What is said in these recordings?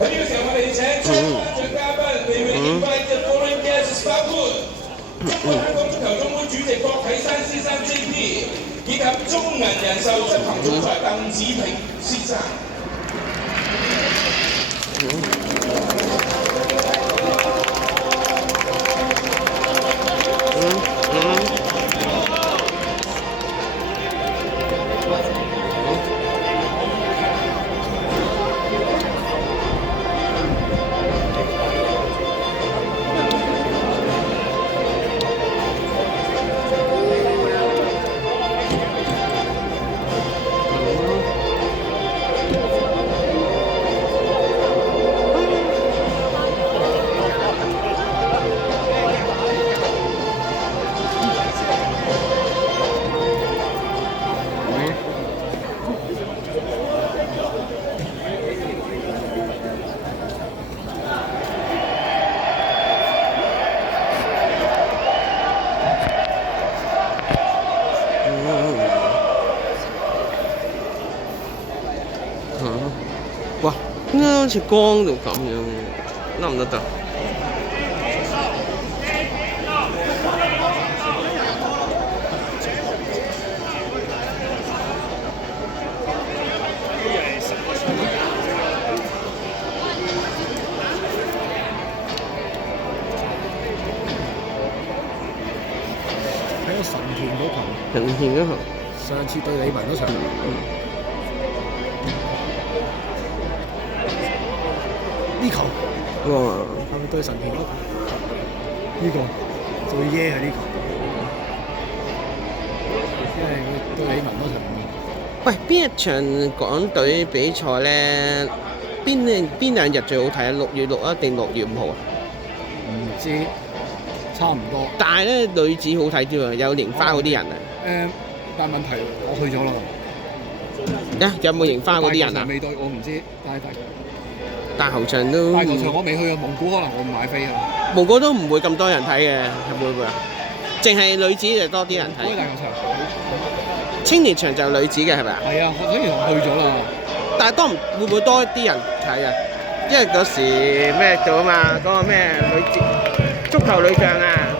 喺呢個時候，我哋請出頒獎嘉賓，We will invite the following guests包括中國香港足球總會主席郭啟山先生 JP， 以及中銀人壽執行總裁鄧子平先生。哇！點解好似光到咁樣？得唔得？睇個神田嗰球，神田嗰球，上次對李文嗰場。呢球，哇！係咪對神田嗰球？呢個最耶係呢球，因為佢對李文嗰場。喂，邊一場港隊比賽咧？邊兩日最好睇啊？6月6啊，定6月5號啊？唔知，差唔多。但係咧，女子好睇啲喎，有櫻花嗰啲人啊。但係問題我去咗啦。有冇櫻花嗰啲人啊？未到，我唔知。大球場都。大球場我未去啊，蒙古可能我唔買飛啊。蒙古都唔會咁多人睇嘅，會唔會啊？淨係女子就多啲人睇。大球場。青年場就女子嘅係咪啊？係啊，我青年場去咗啦。但係會唔會多啲人睇啊？因為嗰時咩做啊嘛，嗰個咩女子足球女將啊。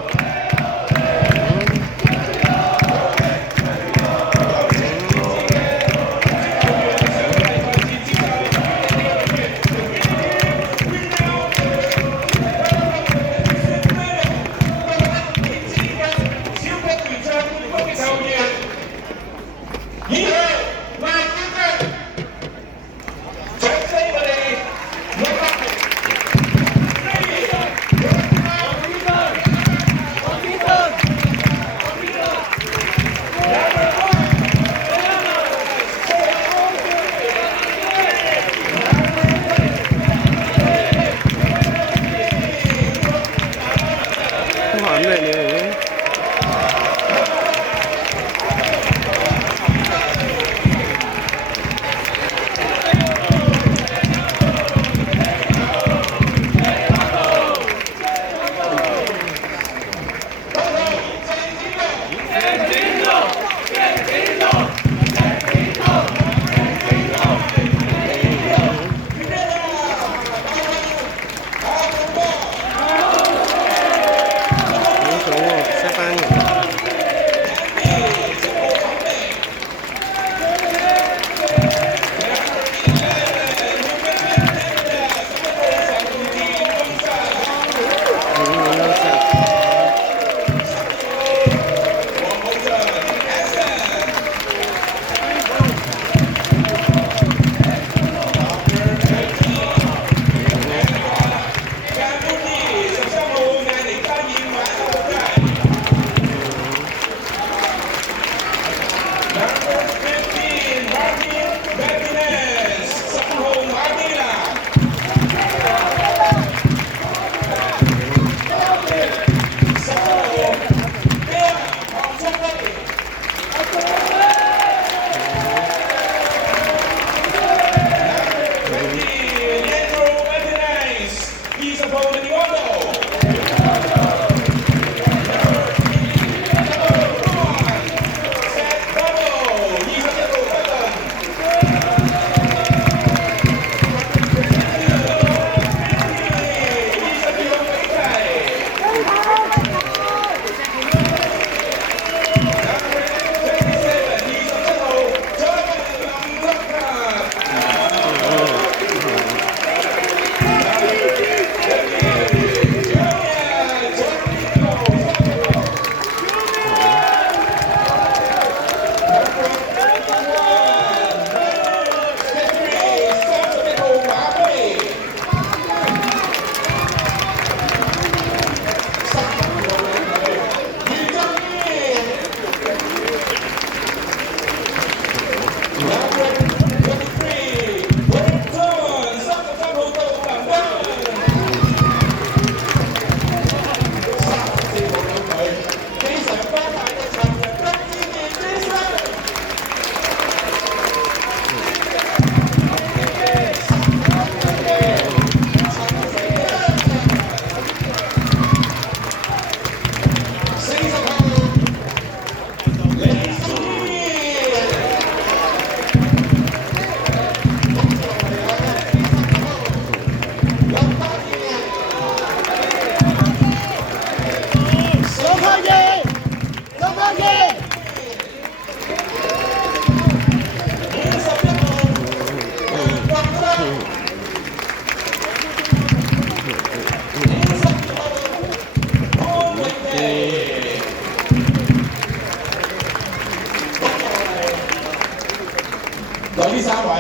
有呢三位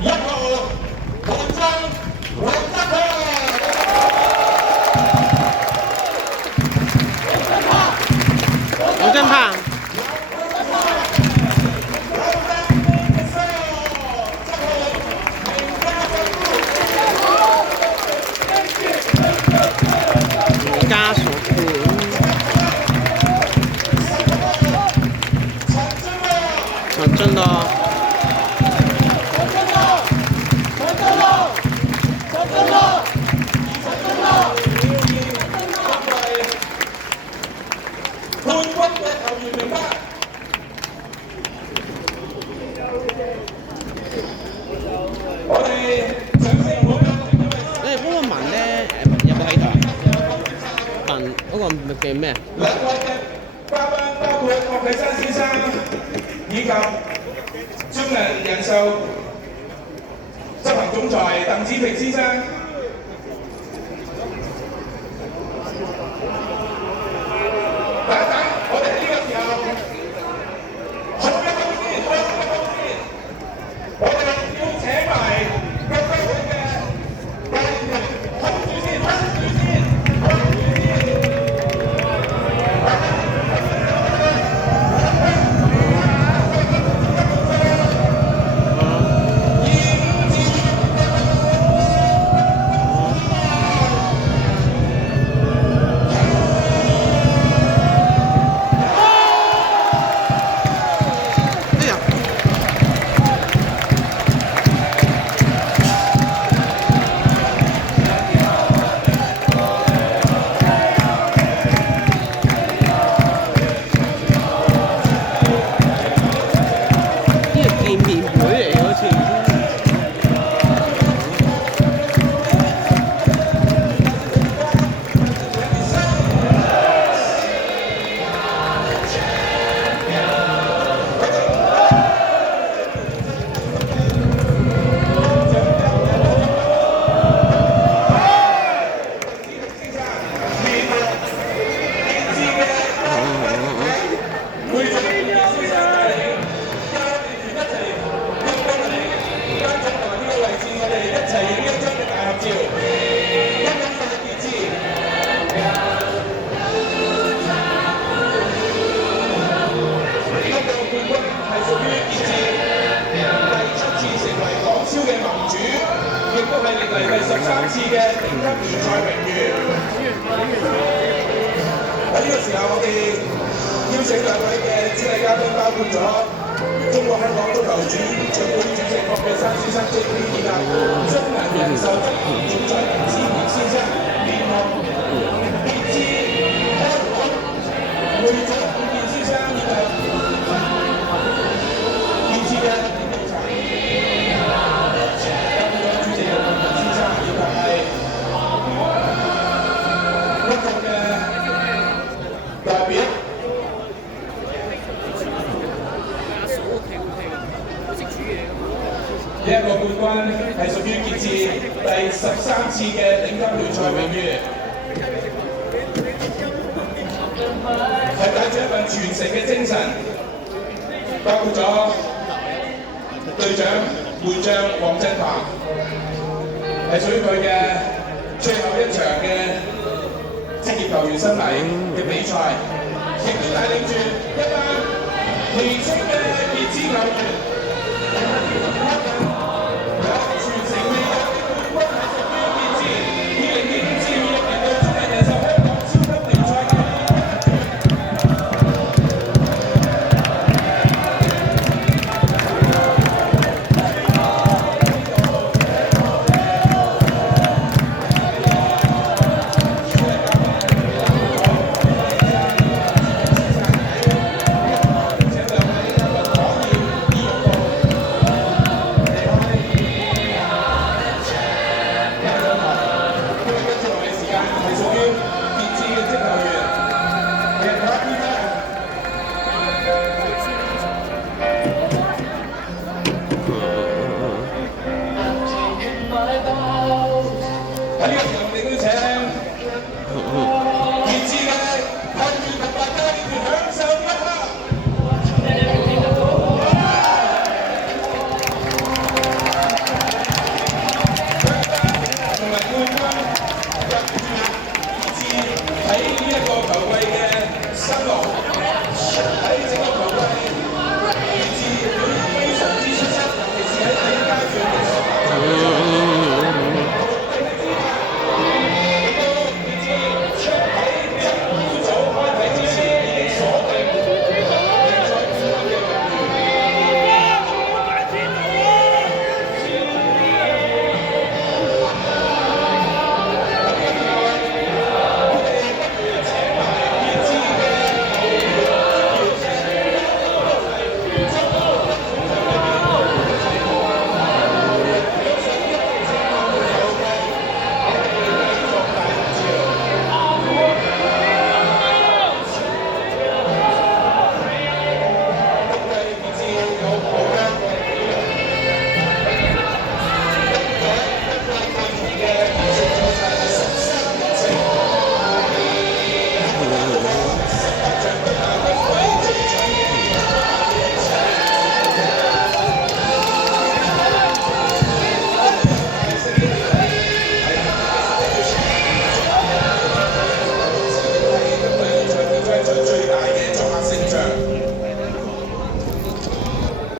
，1號黃振黃振鵬。家屬陳真樂。冠軍嘅球員名單。我哋掌聲鼓勵。你嗰個文咧有冇喺度啊？文嗰個叫咩？兩位嘅嘉賓包括郭啟山先生以及中銀人壽執行總裁鄧子平先生。等等，我哋喺呢個時候，好一好先，我哋要請埋國家隊嘅教練，hold住先。13次嘅頂級聯賽榮譽。喺呢個時候，我哋邀請兩位嘅主禮嘉賓，包括咗中國香港足球總會主席郭啟山先生 JP 以及中銀人壽執行總裁鄧子平先生，聯同傑志香港會長伍健先生以及傑志嘅總裁。代表呢一個冠軍係屬於傑志第13次嘅頂級聯賽榮譽，係帶住一份傳承嘅精神，包括咗隊長、會長黃振鵬，係屬於佢嘅最後一場嘅職業球員生涯嘅比賽，亦都帶領住一班年輕嘅傑志球員。